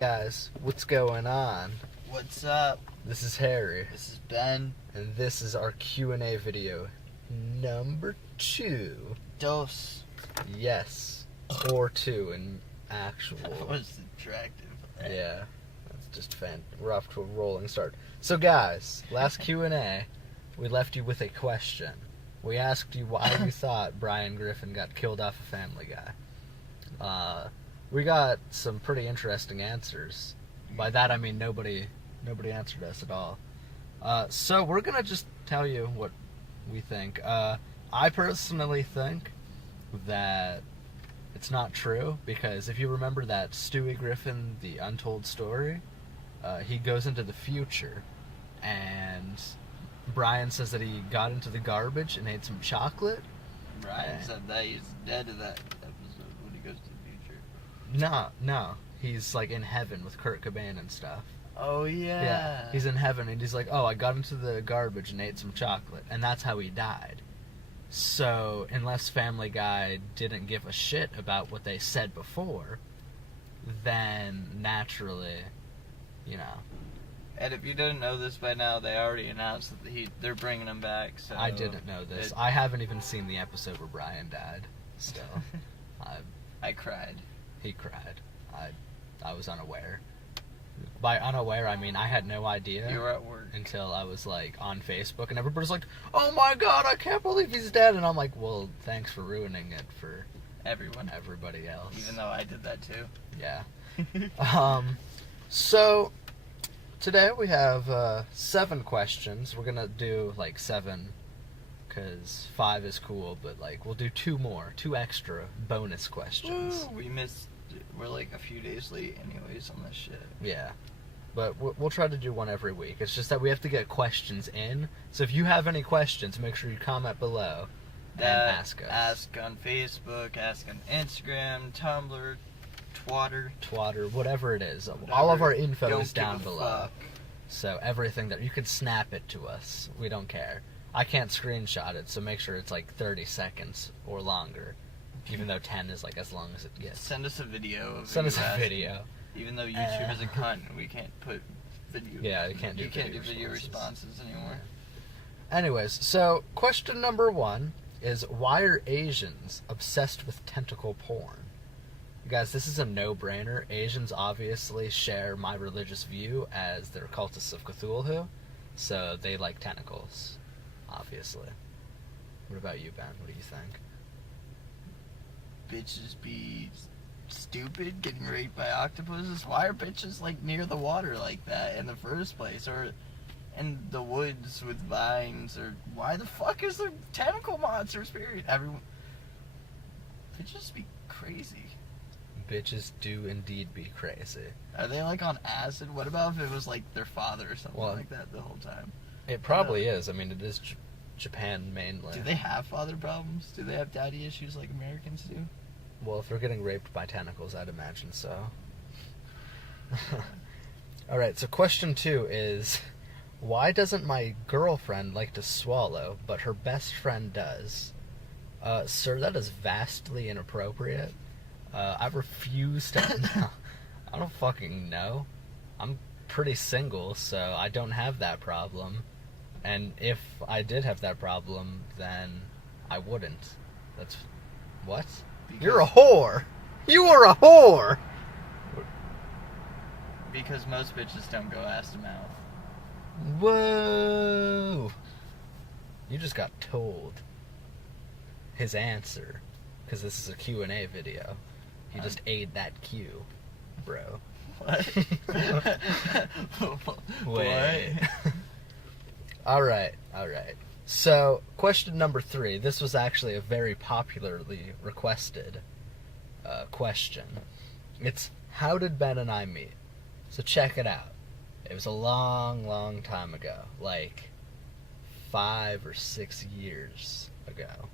Guys, what's going on? What's up? This is Harry, This is Ben. and this is our Q&A video number 2. Dos. Yes, or 2 in That actual. was attractive. Yeah, that's just we're off to a rolling start. So guys, last Q&A, we left you with a question. We asked you why you thought Brian Griffin got killed off of Family Guy. We got some pretty interesting answers. By that I mean nobody answered us at all. So we're gonna just tell you what we think. I personally think that it's not true, because if you remember that Stewie Griffin, The Untold Story, he goes into the future, and Brian says that he got into the garbage and ate some chocolate. Brian said that he's dead in that episode when he goes to the future. No, he's like in heaven with Kurt Cobain and stuff. Oh yeah. He's in heaven and he's like, oh, I got into the garbage and ate some chocolate, and that's how he died. So, unless Family Guy didn't give a shit about what they said before, then naturally, you know. And if you didn't know this by now, they already announced that they're bringing him back. So I didn't know this. I haven't even seen the episode where Brian died. Still, I cried. he cried. I was unaware. By unaware, I mean I had no idea. You were at work. Until I was like on Facebook, and everybody's like, "Oh my God, I can't believe he's dead!" And I'm like, "Well, thanks for ruining it for everybody else." Even though I did that too. Yeah. So today we have 7 questions. We're gonna do like 7, because 5 is cool, but like we'll do 2 extra bonus questions. Woo, we're like a few days late anyways on this shit. Yeah. But we'll try to do one every week. It's just that we have to get questions in. So if you have any questions, make sure you comment below and ask us. Ask on Facebook, ask on Instagram, Tumblr, Twitter, whatever it is. All of our info Don't is down give a below. fuck. So everything that you can snap it to us. We don't care. I can't screenshot it, so make sure it's like 30 seconds or longer. Even though 10 is like as long as it gets. Send us a video of Send you us a asking. video. Even though YouTube is a cunt, we can't put video. Yeah, you can't do video responses anymore. Anyways, so question number 1 is, why are Asians obsessed with tentacle porn? Guys, this is a no-brainer. Asians obviously share my religious view, as they're cultists of Cthulhu, so they like tentacles, obviously. What about you, Ben? What do you think? Bitches be stupid getting raped by octopuses. Why are bitches like near the water like that in the first place, or in the woods with vines, or why the fuck is there tentacle monsters? Period. Everyone. Bitches be crazy. Bitches do indeed be crazy. Are they like on acid? What about if it was like their father or something Well, like that the whole time? It probably is. I mean, it is Japan mainly. Do they have father problems? Do they have daddy issues like Americans do? Well, if they're getting raped by tentacles, I'd imagine so. Alright, so question 2 is, why doesn't my girlfriend like to swallow, but her best friend does? Sir, that is vastly inappropriate. I refuse to... No, I don't fucking know. I'm pretty single, so I don't have that problem. And if I did have that problem, then I wouldn't. That's... What? You're a whore! You are a whore! Because most bitches don't go ass to mouth. Whoa! You just got told his answer, because this is a Q&A video. He just ate that Q, bro. What? Wait. Alright. So, question number 3. This was actually a very popularly requested question. It's, how did Ben and I meet? So check it out. It was a long time ago. Like 5 or 6 years ago.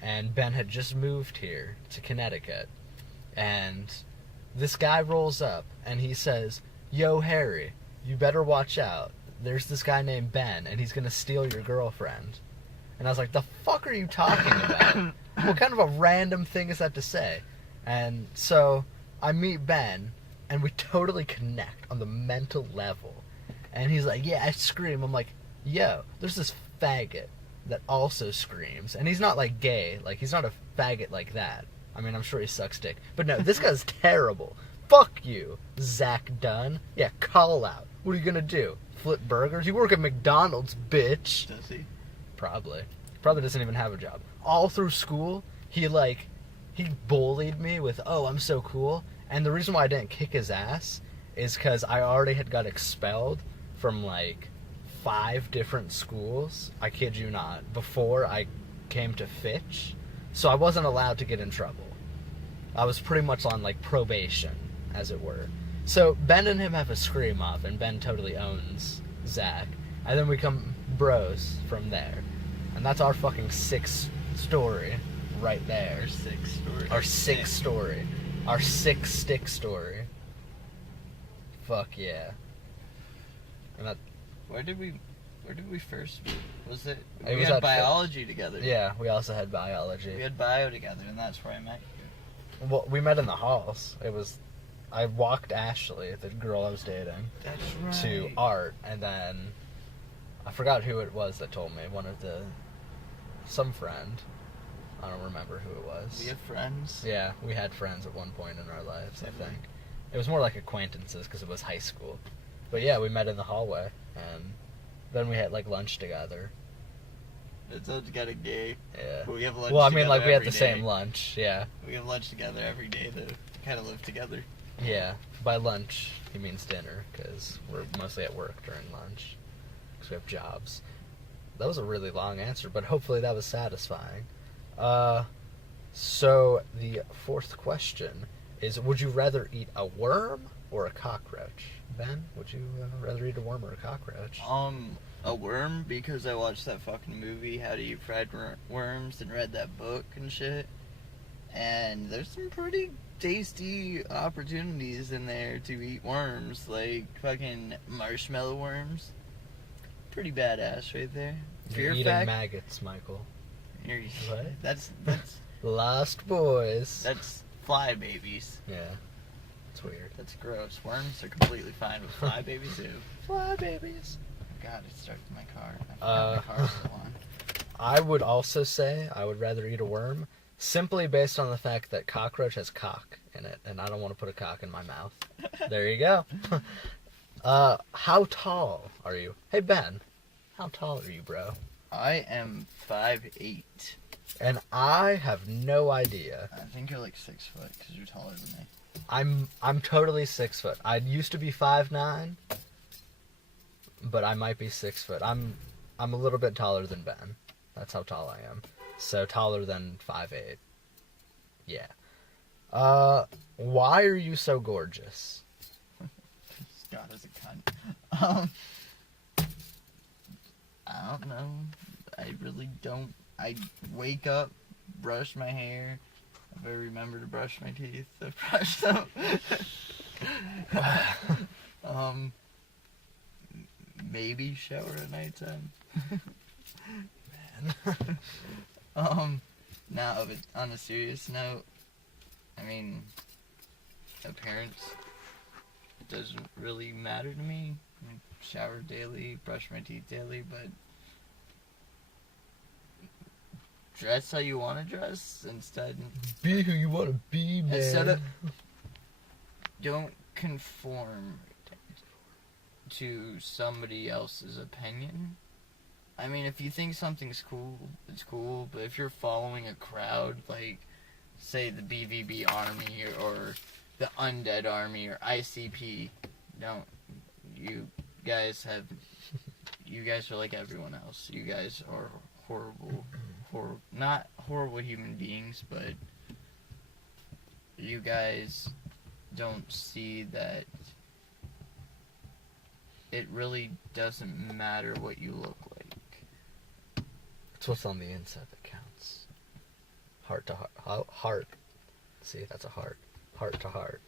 And Ben had just moved here to Connecticut. And this guy rolls up and he says, "Yo, Harry, you better watch out. There's this guy named Ben, and he's gonna steal your girlfriend." And I was like, the fuck are you talking about? What kind of a random thing is that to say? And so I meet Ben, and we totally connect on the mental level. And he's like, yeah, I scream. I'm like, yo, there's this faggot that also screams. And he's not, like, gay. Like, he's not a faggot like that. I mean, I'm sure he sucks dick. But no, this guy's terrible. Fuck you, Zach Dunn. Yeah, call out. What are you gonna do? Flip burgers? You work at McDonald's, bitch. Does he? Probably. Probably doesn't even have a job. All through school, he bullied me with, oh, I'm so cool. And the reason why I didn't kick his ass is because I already had got expelled from, like, 5 different schools, I kid you not, before I came to Fitch. So I wasn't allowed to get in trouble. I was pretty much on, like, probation, as it were. So Ben and him have a scream off, and Ben totally owns Zach. And then we come bros from there. And that's our fucking 6th story right there. Our 6th story. Our 6th story. Our 6 stick story. Fuck yeah. And that, Where did we first meet? Was it? It We was had at biology together. yeah, we also had biology. We had bio together, and that's where I met you. Well, we met in the halls. I walked Ashley, the girl I was dating, That's to art, and then I forgot who it was that told me. Some friend. I don't remember who it was. We have friends. Yeah, we had friends at one point in our lives, I Did we? think. It was more like acquaintances because it was high school. But yeah, we met in the hallway, and then we had, like, lunch together. It's all together gay. Yeah. But we have lunch Well, I mean, together like, we had every the day. same lunch, yeah. We have lunch together every day to kind of live together. Yeah, by lunch, he means dinner, because we're mostly at work during lunch, because we have jobs. That was a really long answer, but hopefully that was satisfying. So the 4th question is, would you rather eat a worm or a cockroach? Ben, would you rather eat a worm or a cockroach? A worm, because I watched that fucking movie, How to Eat Fried Worms, and read that book and shit. And there's some pretty tasty opportunities in there to eat worms, like fucking marshmallow worms. Pretty badass right there. You're Fear eating fact, maggots, Michael. you're, What? that's Lost boys. that's fly babies. Yeah, it's weird. That's gross. Worms are completely fine with fly babies too. Fly babies. God, it started my car. I forgot my car's still on. I would also say I would rather eat a worm, simply based on the fact that cockroach has cock in it, and I don't want to put a cock in my mouth. There you go. How tall are you? Hey, Ben, how tall are you, bro? I am 5'8". And I have no idea. I think you're like 6 foot because you're taller than me. I'm totally 6 foot. I used to be 5'9", but I might be 6 foot. I'm a little bit taller than Ben. That's how tall I am. So taller than 5'8". Yeah. Why are you so gorgeous? Scott is a cunt. I don't know. I really don't. I wake up, brush my hair. If I remember to brush my teeth, I brush them. Maybe shower at nighttime. Now, but on a serious note, I mean, appearance doesn't really matter to me. I shower daily, brush my teeth daily, but dress how you want to dress instead. Be who you want to be, man. Instead of, don't conform to somebody else's opinion. I mean, if you think something's cool, it's cool, but if you're following a crowd, like, say, the BVB Army or the Undead Army or ICP, don't. You guys are like everyone else. You guys are not horrible human beings, but you guys don't see that it really doesn't matter what you look like. It's what's on the inside that counts. Heart to heart. Heart. See, that's a heart. Heart to heart.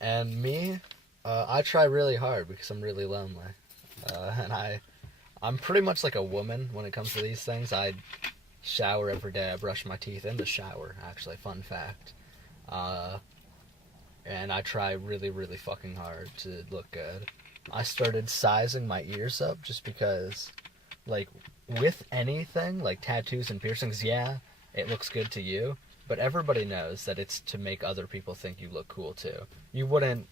And me, I try really hard because I'm really lonely. And I'm pretty much like a woman when it comes to these things. I shower every day. I brush my teeth in the shower, actually. Fun fact. and I try really, really fucking hard to look good. I started sizing my ears up just because, like, with anything, like tattoos and piercings, yeah, it looks good to you, but everybody knows that it's to make other people think you look cool too. You wouldn't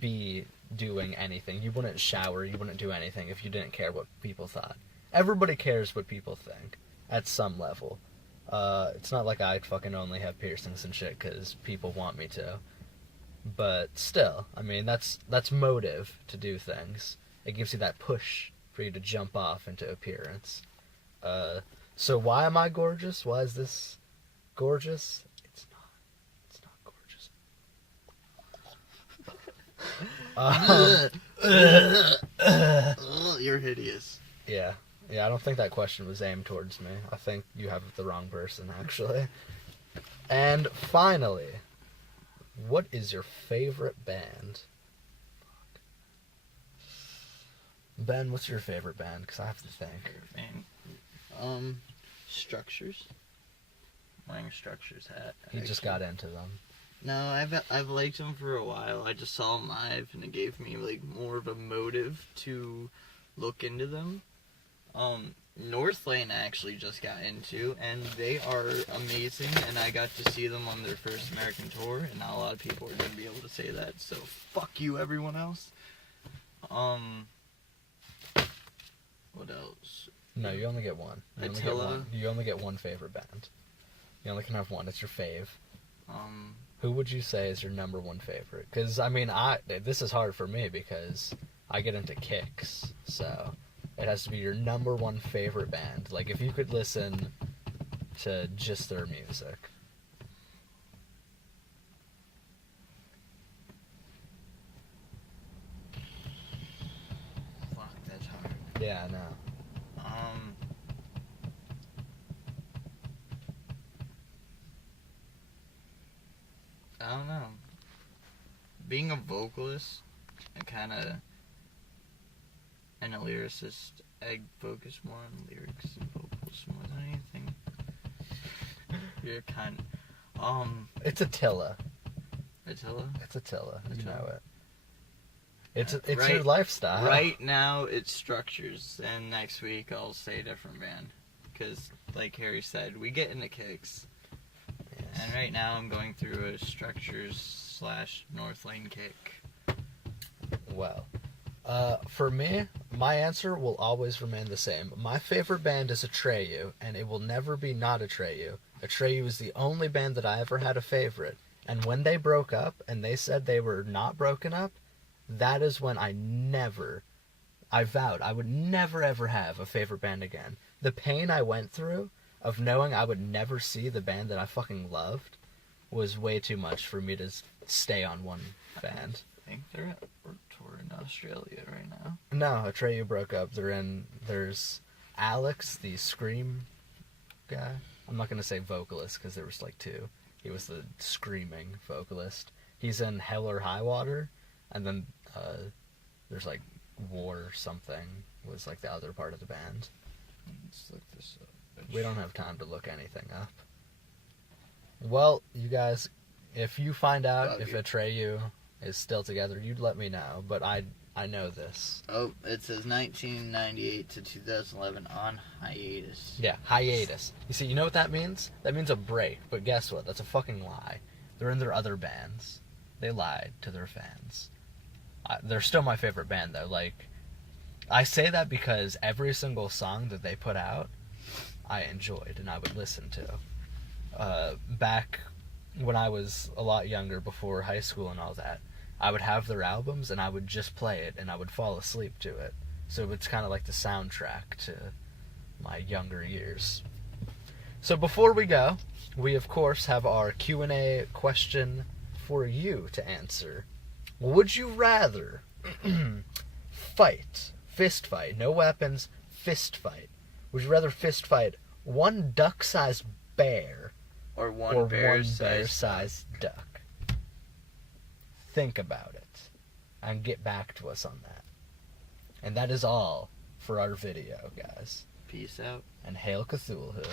be doing anything. You wouldn't shower, you wouldn't do anything if you didn't care what people thought. Everybody cares what people think at some level. It's not like I fucking only have piercings and shit because people want me to. But still, I mean, that's motive to do things. It gives you that push for you to jump off into appearance. So why am I gorgeous? Why is this gorgeous? It's not gorgeous. You're hideous. Yeah, I don't think that question was aimed towards me. I think you have the wrong person, actually. And finally, what is your favorite band? Ben, what's your favorite band? Because I have to think. Structures. Wearing Structures hat. He just got into them. No, I've liked them for a while. I just saw them live, and it gave me like more of a motive to look into them. Northlane I actually just got into, and they are amazing, and I got to see them on their first American tour, and not a lot of people are going to be able to say that, so fuck you, everyone else. What else? No, you only get one. Attila. You only get one favorite band. You only can have one. It's your fave. Um, Who would you say is your number one favorite? Because, I mean, this is hard for me because I get into Kicks, so it has to be your number one favorite band. Like, if you could listen to just their music. fuck, that's hard. Yeah, I know. I don't know. Being a vocalist, and a lyricist, I focus more on lyrics and vocals more than anything. You're It's Attila. Attila? It's Attila. You Attila. know it. It's Right- your lifestyle. Right now, it's Structures, and next week I'll say a different band. Because, like Harry said, we get into Kicks. Yes. And right now I'm going through a Structures / Northlane kick. Well, for me, my answer will always remain the same. My favorite band is Atreyu, and it will never be not Atreyu. Atreyu is the only band that I ever had a favorite. And when they broke up, and they said they were not broken up, that is when I vowed I would never ever have a favorite band again. The pain I went through of knowing I would never see the band that I fucking loved was way too much for me to stay on one band. I think they're at work tour in Australia right now. No, Atreyu broke up. There's Alex, the Scream guy. I'm not going to say vocalist because there was like two. He was the screaming vocalist. He's in Hell or High Water. And then there's like War or something was like the other part of the band. Let's look this up. We don't have time to look anything up. Well, you guys, if you find out if Atreyu is still together, you'd let me know. But I know this. Oh, it says 1998 to 2011 on hiatus. Yeah, hiatus. You see, you know what that means? That means a break. But guess what? That's a fucking lie. They're in their other bands. They lied to their fans. They're still my favorite band, though. Like, I say that because every single song that they put out, I enjoyed and I would listen to. Back when I was a lot younger, before high school and all that, I would have their albums and I would just play it and I would fall asleep to it. So it's kind of like the soundtrack to my younger years. So before we go, we of course have our Q&A question for you to answer. Would you rather fist fight, no weapons, fist fight? Would you rather fist fight one duck-sized bear Or one or bear-sized one bear-sized duck? Think about it and get back to us on that. And that is all for our video, guys. Peace out. And Hail Cthulhu.